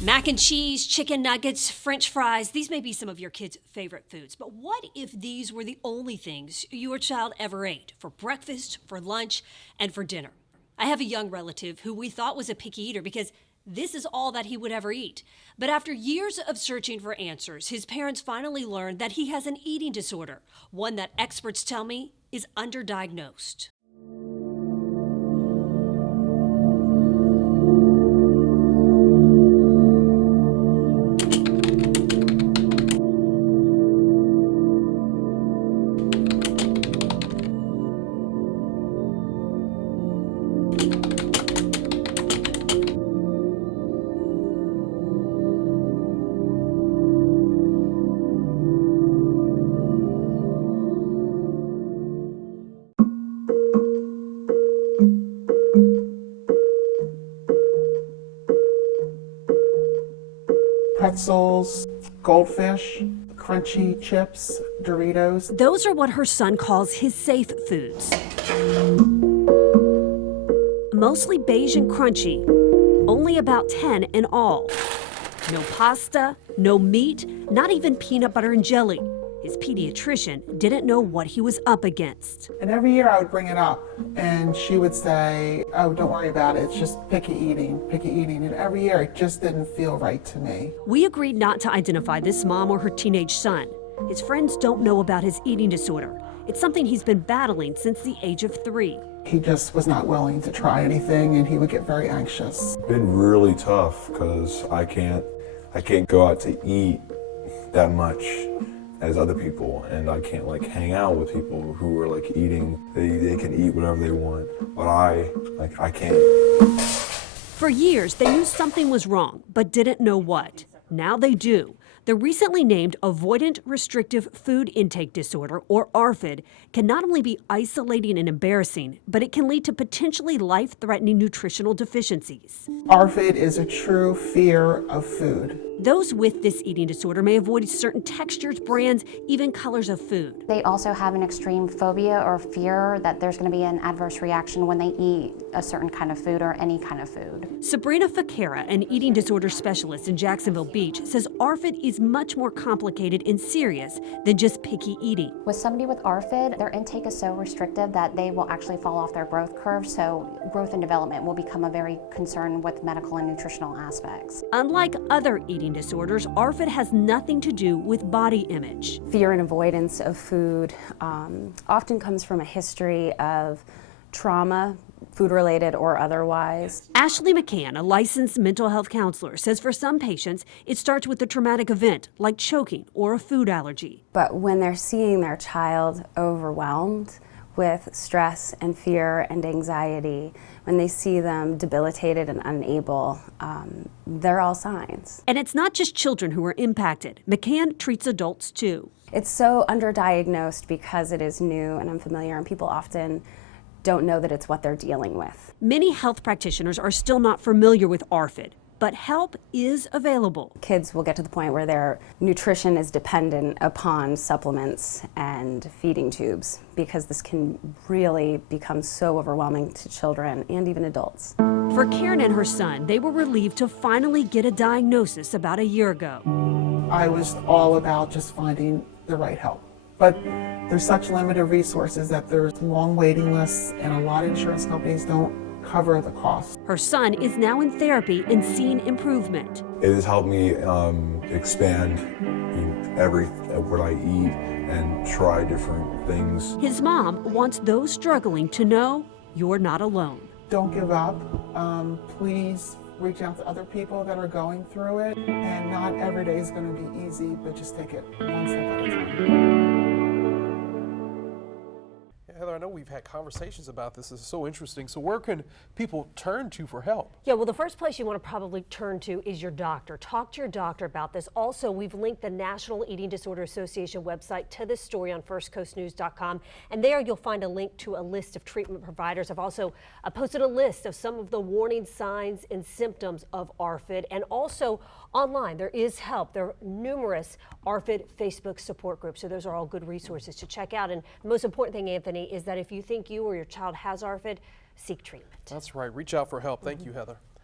Mac and cheese, chicken nuggets, French fries, these may be some of your kids' favorite foods, but what if these were the only things your child ever ate for breakfast, for lunch, and for dinner? I have a young relative who we thought was a picky eater because this is all that he would ever eat. But after years of searching for answers, his parents finally learned that he has an eating disorder, one that experts tell me is underdiagnosed. Pretzels, goldfish, crunchy chips, Doritos. Those are what her son calls his safe foods. Mostly beige and crunchy, only about 10 in all. No pasta, no meat, not even peanut butter and jelly. His pediatrician didn't know what he was up against. And every year I would bring it up and she would say, oh, don't worry about it. It's just picky eating. And every year it just didn't feel right to me. We agreed not to identify this mom or her teenage son. His friends don't know about his eating disorder. It's something he's been battling since the age of 3. He just was not willing to try anything and he would get very anxious. It's been really tough because I can't go out to eat that much as other people, and I can't hang out with people who are eating. They can eat whatever they want, but I can't. For years, they knew something was wrong, but didn't know what. Now they do. The recently named Avoidant Restrictive Food Intake Disorder, or ARFID, can not only be isolating and embarrassing, but it can lead to potentially life-threatening nutritional deficiencies. ARFID is a true fear of food. Those with this eating disorder may avoid certain textures, brands, even colors of food. They also have an extreme phobia or fear that there's going to be an adverse reaction when they eat a certain kind of food or any kind of food. Sabrina Fakera, an eating disorder specialist in Jacksonville Beach, says ARFID is much more complicated and serious than just picky eating. With somebody with ARFID, their intake is so restrictive that they will actually fall off their growth curve, so growth and development will become a very concern with medical and nutritional aspects. Unlike other eating disorders, ARFID has nothing to do with body image. Fear and avoidance of food often comes from a history of trauma, food-related or otherwise. Ashley McCann, a licensed mental health counselor, says for some patients, it starts with a traumatic event like choking or a food allergy. But when they're seeing their child overwhelmed with stress and fear and anxiety, when they see them debilitated and unable, they're all signs. And it's not just children who are impacted. McCann treats adults too. It's so underdiagnosed because it is new and unfamiliar, and people often don't know that it's what they're dealing with. Many health practitioners are still not familiar with ARFID, but help is available. Kids will get to the point where their nutrition is dependent upon supplements and feeding tubes because this can really become so overwhelming to children and even adults. For Karen and her son, they were relieved to finally get a diagnosis about a year ago. I was all about just finding the right help. But there's such limited resources that there's long waiting lists and a lot of insurance companies don't cover the cost. Her son is now in therapy and seeing improvement. It has helped me expand what I eat and try different things. His mom wants those struggling to know you're not alone. Don't give up. Please reach out to other people that are going through it. And not every day is going to be easy, but just take it one step at a time. Heather, I know we've had conversations about this. This is so interesting. So where can people turn to for help? Yeah, well, the first place you want to probably turn to is your doctor. Talk to your doctor about this. Also, we've linked the National Eating Disorder Association website to this story on firstcoastnews.com. And there you'll find a link to a list of treatment providers. I've also posted a list of some of the warning signs and symptoms of ARFID. And also online, there is help. There are numerous ARFID Facebook support groups. So those are all good resources to check out. And the most important thing, Anthony, is that if you think you or your child has ARFID, seek treatment. That's right. Reach out for help. Thank you, Heather.